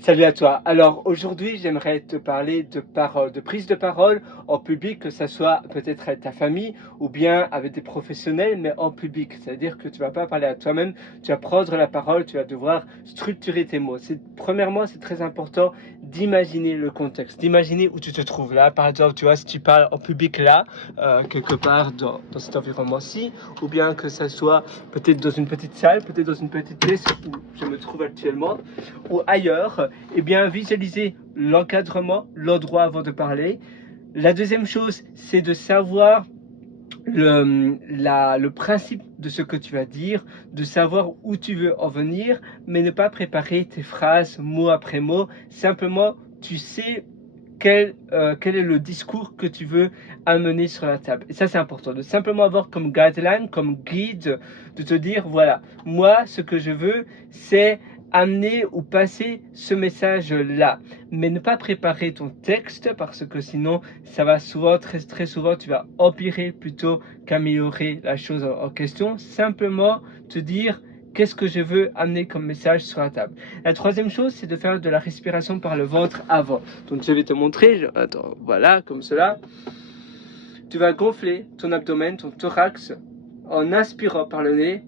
Salut à toi. Alors aujourd'hui, j'aimerais te parler de parole, de prise de parole en public, que ça soit peut-être avec ta famille ou bien avec des professionnels, mais en public. C'est-à-dire que tu vas pas parler à toi-même, tu vas prendre la parole, tu vas devoir structurer tes mots. Premièrement, c'est très important d'imaginer le contexte, d'imaginer où tu te trouves là. Par exemple, tu vois, si tu parles en public là, quelque part dans cet environnement-ci, ou bien que ça soit peut-être dans une petite salle, peut-être dans une petite pièce où je me trouve actuellement, ou ailleurs, eh bien, visualiser l'encadrement, l'endroit avant de parler. La deuxième chose, c'est de savoir le principe de ce que tu vas dire, de savoir où tu veux en venir, mais ne pas préparer tes phrases mot après mot. Simplement, tu sais quel est le discours que tu veux amener sur la table. Et ça, c'est important, de simplement avoir comme guideline, comme guide, de te dire, voilà, moi, ce que je veux, c'est amener ou passer ce message-là. Mais ne pas préparer ton texte, parce que sinon, ça va souvent, très souvent, tu vas empirer plutôt qu'améliorer la chose en question. Simplement te dire, qu'est-ce que je veux amener comme message sur la table. La troisième chose, c'est de faire de la respiration par le ventre avant. Donc je vais te montrer, attends, voilà, comme cela. Tu vas gonfler ton abdomen, ton thorax, en inspirant par le nez.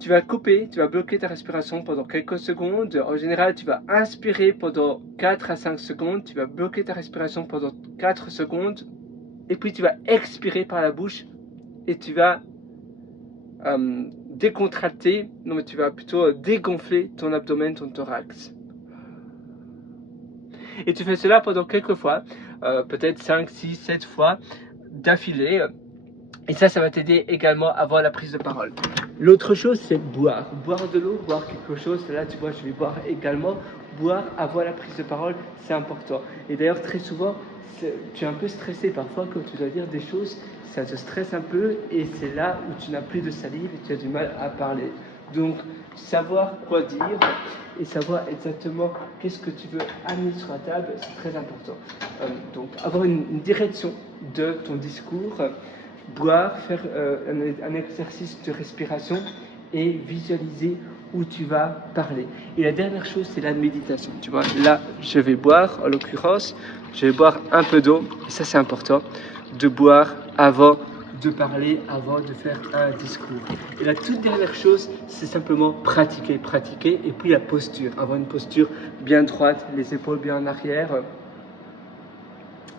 Tu vas couper, tu vas bloquer ta respiration pendant quelques secondes. En général, tu vas inspirer pendant 4 à 5 secondes. Tu vas bloquer ta respiration pendant 4 secondes. Et puis tu vas expirer par la bouche et tu vas décontracter, non mais tu vas plutôt dégonfler ton abdomen, ton thorax. Et tu fais cela pendant quelques fois, peut-être 5, 6, 7 fois d'affilée. Et ça va t'aider également à avoir la prise de parole. L'autre chose, c'est boire. Boire de l'eau, boire quelque chose. Là, tu vois, je vais boire également. Boire, avoir la prise de parole, c'est important. Et d'ailleurs, très souvent, tu es un peu stressé parfois quand tu dois dire des choses. Ça te stresse un peu et c'est là où tu n'as plus de salive et tu as du mal à parler. Donc, savoir quoi dire et savoir exactement qu'est-ce que tu veux amener sur la table, c'est très important. Donc, avoir une direction de ton discours, boire, faire un exercice de respiration et visualiser où tu vas parler. Et la dernière chose, c'est la méditation. Tu vois, là, je vais boire, en l'occurrence, je vais boire un peu d'eau. Et ça, c'est important, de boire avant de parler, avant de faire un discours. Et la toute dernière chose, c'est simplement pratiquer, pratiquer. Et puis la posture, avoir une posture bien droite, les épaules bien en arrière.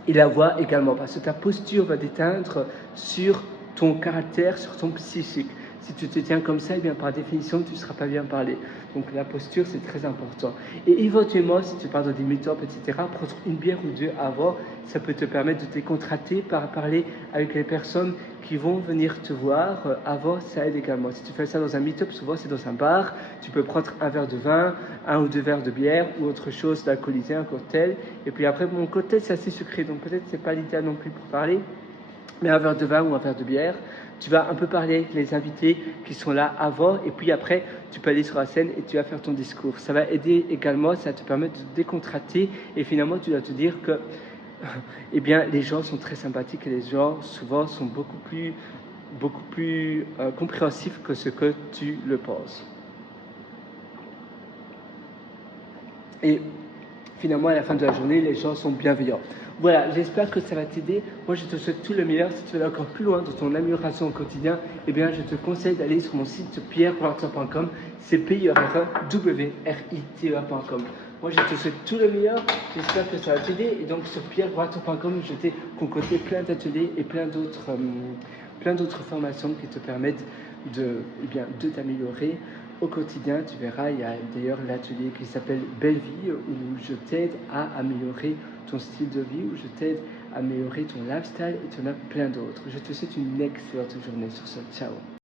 Et la voix également, parce que ta posture va déteindre sur ton caractère, sur ton psychique. Si tu te tiens comme ça, eh bien par définition, tu ne seras pas bien parlé. Donc la posture, c'est très important. Et éventuellement, si tu parles dans des meet-up, etc., prendre une bière ou deux avant, ça peut te permettre de décontracter, par parler avec les personnes qui vont venir te voir avant, ça aide également. Si tu fais ça dans un meet-up, souvent c'est dans un bar, tu peux prendre un verre de vin, un ou deux verres de bière ou autre chose d'alcoolisé, un cocktail. Et puis après, mon cocktail, c'est assez sucré, donc peut-être c'est pas l'idéal non plus pour parler, mais un verre de vin ou un verre de bière. Tu vas un peu parler avec les invités qui sont là avant, et puis après, tu peux aller sur la scène et tu vas faire ton discours. Ça va aider également, ça va te permettre de décontracter, et finalement, tu dois te dire que eh bien, les gens sont très sympathiques et les gens, souvent, sont beaucoup plus compréhensifs que ce que tu le penses. Et finalement, à la fin de la journée, les gens sont bienveillants. Voilà, j'espère que ça va t'aider. Moi, je te souhaite tout le meilleur. Si tu veux aller encore plus loin dans ton amélioration au quotidien, eh bien, je te conseille d'aller sur mon site pierrewriter.com. C'est pierrewriter.com. Moi, je te souhaite tout le meilleur. J'espère que ça va t'aider. Et donc, sur pierrewriter.com, je t'ai concocté plein d'ateliers et plein d'autres formations qui te permettent de t'améliorer au quotidien. Tu verras, il y a d'ailleurs l'atelier qui s'appelle Belle Vie, où je t'aide à améliorer ton style de vie, où je t'aide à améliorer ton lifestyle, et tu en as plein d'autres. Je te souhaite une excellente journée sur ce. Ciao.